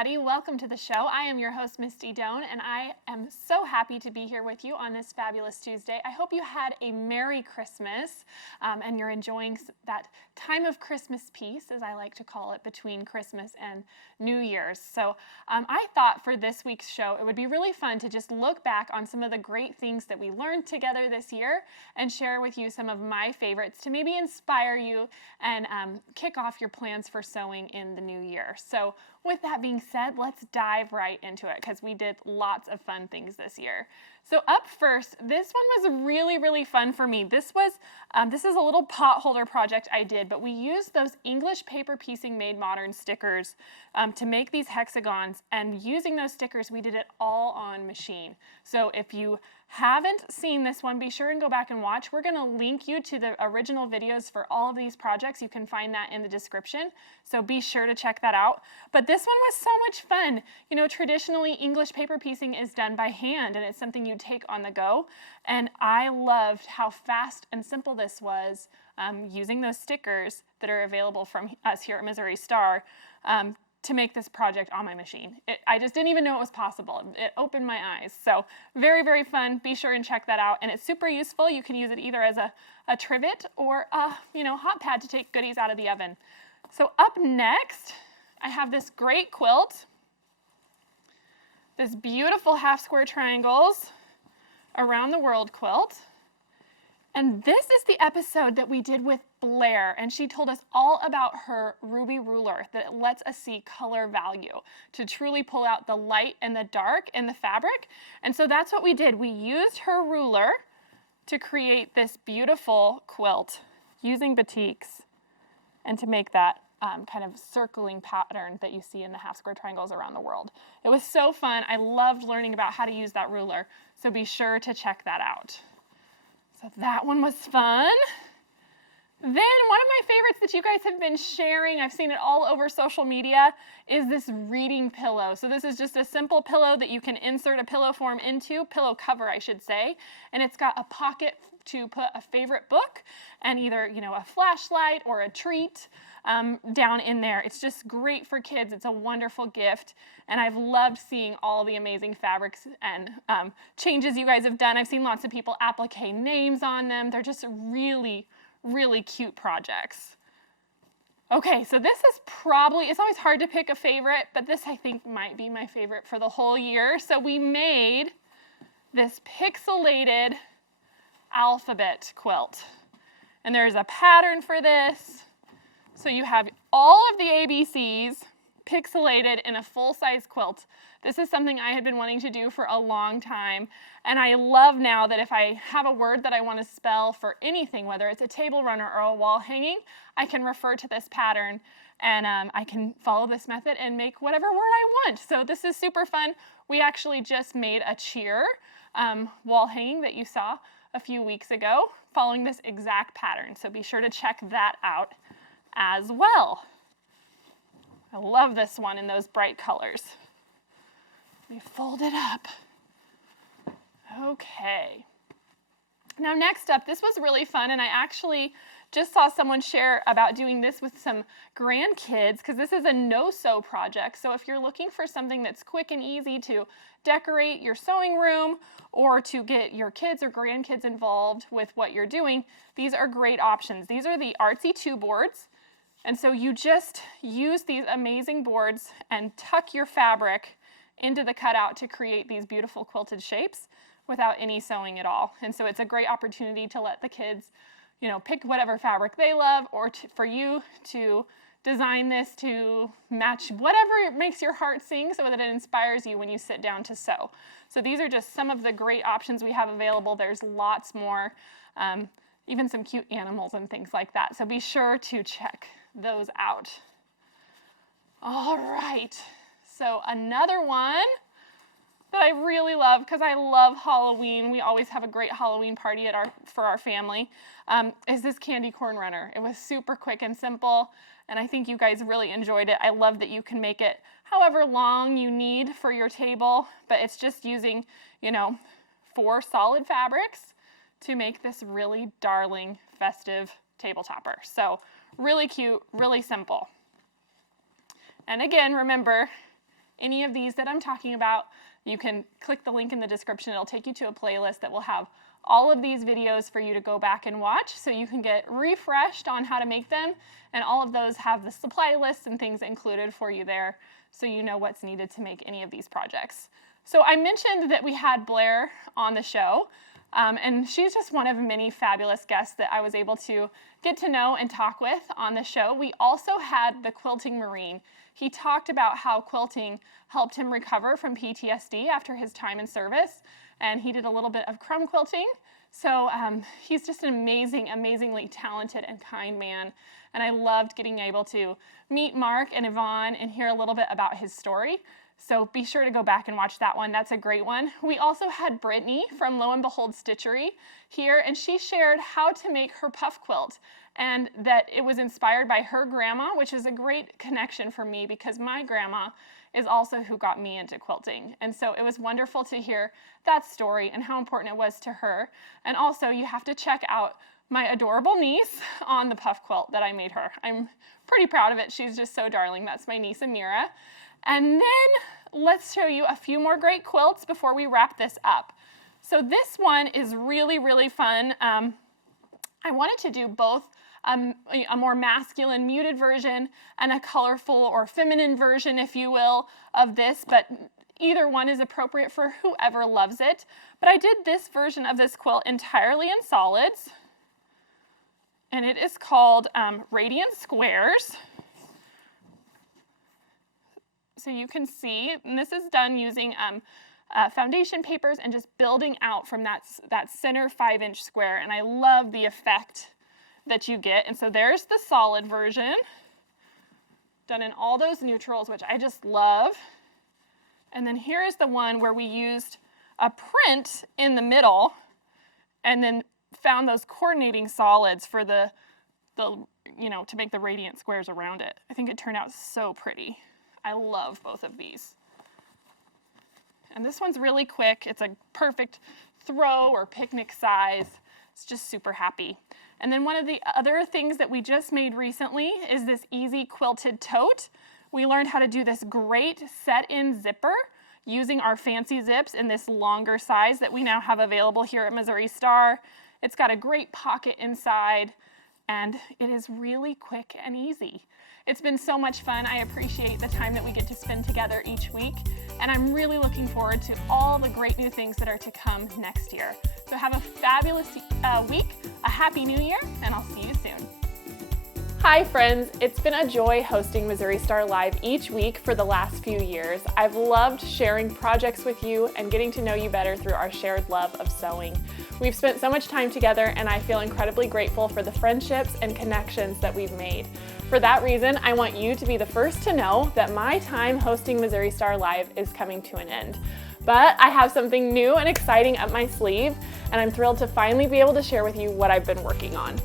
everybody. Welcome to the show. I am your host, Misty Doan, and I am so happy to be here with you on this fabulous Tuesday. I hope you had a Merry Christmas and you're enjoying that time of Christmas peace, as I like to call it, between Christmas and New Year's. So I thought for this week's show, it would be really fun to just look back on some of the great things that we learned together this year and share with you some of my favorites to maybe inspire you and kick off your plans for sewing in the new year. So with that being said, let's dive right into it because we did lots of fun things this year. So up first, this one was really fun for me. This is a little pot holder project I did, but we used those English paper piecing made modern stickers to make these hexagons, and using those stickers, we did it all on machine. So if you haven't seen this one, be sure and go back and watch. We're gonna link you to the original videos for all of these projects. You can find that in the description, so be sure to check that out. But this one was so much fun. You know, traditionally English paper piecing is done by hand, and it's something you take on the go. And I loved how fast and simple this was using those stickers that are available from us here at Missouri Star to make this project on my machine. I just didn't even know it was possible. It opened my eyes. So very fun. Be sure and check that out. And it's super useful. You can use it either as a trivet or a hot pad to take goodies out of the oven. So up next, I have this great quilt. This beautiful half square triangles around the world quilt. And this is the episode that we did with Blair, and she told us all about her ruby ruler that lets us see color value to truly pull out the light and the dark in the fabric. And so that's what we did. We used her ruler to create this beautiful quilt using batiks and to make that kind of circling pattern that you see in the half square triangles around the world. It was so fun. I loved learning about how to use that ruler, so be sure to check that out. So that one was fun. Then one of my favorites that you guys have been sharing, I've seen it all over social media, is this reading pillow. So this is just a simple pillow that you can insert a pillow form into, pillow cover I should say, and it's got a pocket to put a favorite book and either a flashlight or a treat down in there. It's just great for kids. It's a wonderful gift, and I've loved seeing all the amazing fabrics and changes you guys have done. I've seen lots of people applique names on them. They're just really cute projects. Okay, so this is it's always hard to pick a favorite, but this I think might be my favorite for the whole year. So we made this pixelated alphabet quilt, and there's a pattern for this. So you have all of the ABCs pixelated in a full-size quilt. This is something I had been wanting to do for a long time, and I love now that if I have a word that I want to spell for anything, whether it's a table runner or a wall hanging, I can refer to this pattern, and I can follow this method and make whatever word I want. So this is super fun. We actually just made a cheer wall hanging that you saw a few weeks ago following this exact pattern, so be sure to check that out as well. I love this one in those bright colors. Let me fold it up. Okay. Now next up, this was really fun, and I actually just saw someone share about doing this with some grandkids because this is a no-sew project. So if you're looking for something that's quick and easy to decorate your sewing room or to get your kids or grandkids involved with what you're doing, these are great options. These are the Artsy 2 boards. And so you just use these amazing boards and tuck your fabric into the cutout to create these beautiful quilted shapes without any sewing at all. And so it's a great opportunity to let the kids, pick whatever fabric they love, or for you to design this to match whatever makes your heart sing so that it inspires you when you sit down to sew. So these are just some of the great options we have available. There's lots more, even some cute animals and things like that. So be sure to check those out. All right, so another one that I really love, because I love Halloween, we always have a great Halloween party for our family, is this candy corn runner. It was super quick and simple, and I think you guys really enjoyed it. I love that you can make it however long you need for your table, but it's just using, 4 solid fabrics to make this really darling festive table topper. So really cute, really simple. And again, remember, any of these that I'm talking about, you can click the link in the description. It'll take you to a playlist that will have all of these videos for you to go back and watch so you can get refreshed on how to make them. And all of those have the supply lists and things included for you there so you know what's needed to make any of these projects. So I mentioned that we had Blair on the show, and she's just one of many fabulous guests that I was able to get to know and talk with on the show. We also had the Quilting Marine. He talked about how quilting helped him recover from PTSD after his time in service, and he did a little bit of crumb quilting. So he's just an amazingly talented and kind man, and I loved getting able to meet Mark and Yvonne and hear a little bit about his story. So be sure to go back and watch that one. That's a great one. We also had Brittany from Lo and Behold Stitchery here, and she shared how to make her puff quilt, and that it was inspired by her grandma, which is a great connection for me because my grandma is also who got me into quilting. And so it was wonderful to hear that story and how important it was to her. And also you have to check out my adorable niece on the puff quilt that I made her. I'm pretty proud of it. She's just so darling. That's my niece Amira. And then let's show you a few more great quilts before we wrap this up. So this one is really fun. I wanted to do both a more masculine muted version and a colorful or feminine version, if you will, of this, but either one is appropriate for whoever loves it. But I did this version of this quilt entirely in solids, and it is called Radiant Squares. So you can see, and this is done using foundation papers and just building out from that center 5-inch square. And I love the effect that you get. And so there's the solid version, done in all those neutrals, which I just love. And then here is the one where we used a print in the middle and then found those coordinating solids for the to make the radiant squares around it. I think it turned out so pretty. I love both of these. And this one's really quick. It's a perfect throw or picnic size. It's just super happy. And then one of the other things that we just made recently is this easy quilted tote. We learned how to do this great set-in zipper using our fancy zips in this longer size that we now have available here at Missouri Star. It's got a great pocket inside, and it is really quick and easy. It's been so much fun. I appreciate the time that we get to spend together each week, and I'm really looking forward to all the great new things that are to come next year. So have a fabulous week, a happy new year, and I'll see you soon. Hi friends, it's been a joy hosting Missouri Star Live each week for the last few years. I've loved sharing projects with you and getting to know you better through our shared love of sewing. We've spent so much time together, and I feel incredibly grateful for the friendships and connections that we've made. For that reason, I want you to be the first to know that my time hosting Missouri Star Live is coming to an end. But I have something new and exciting up my sleeve, and I'm thrilled to finally be able to share with you what I've been working on.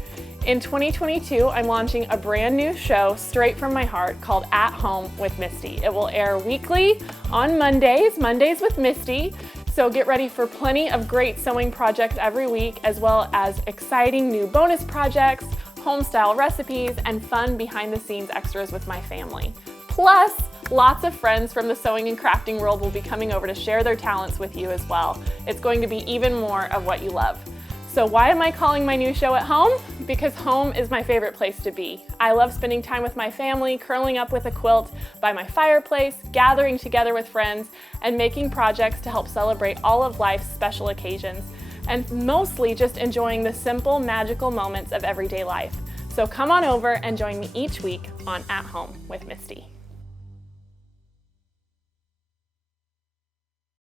In 2022, I'm launching a brand new show straight from my heart called At Home with Misty. It will air weekly on Mondays with Misty. So get ready for plenty of great sewing projects every week, as well as exciting new bonus projects, home-style recipes, and fun behind-the-scenes extras with my family. Plus, lots of friends from the sewing and crafting world will be coming over to share their talents with you as well. It's going to be even more of what you love. So why am I calling my new show At Home? Because home is my favorite place to be. I love spending time with my family, curling up with a quilt by my fireplace, gathering together with friends, and making projects to help celebrate all of life's special occasions, and mostly just enjoying the simple, magical moments of everyday life. So come on over and join me each week on At Home with Misty.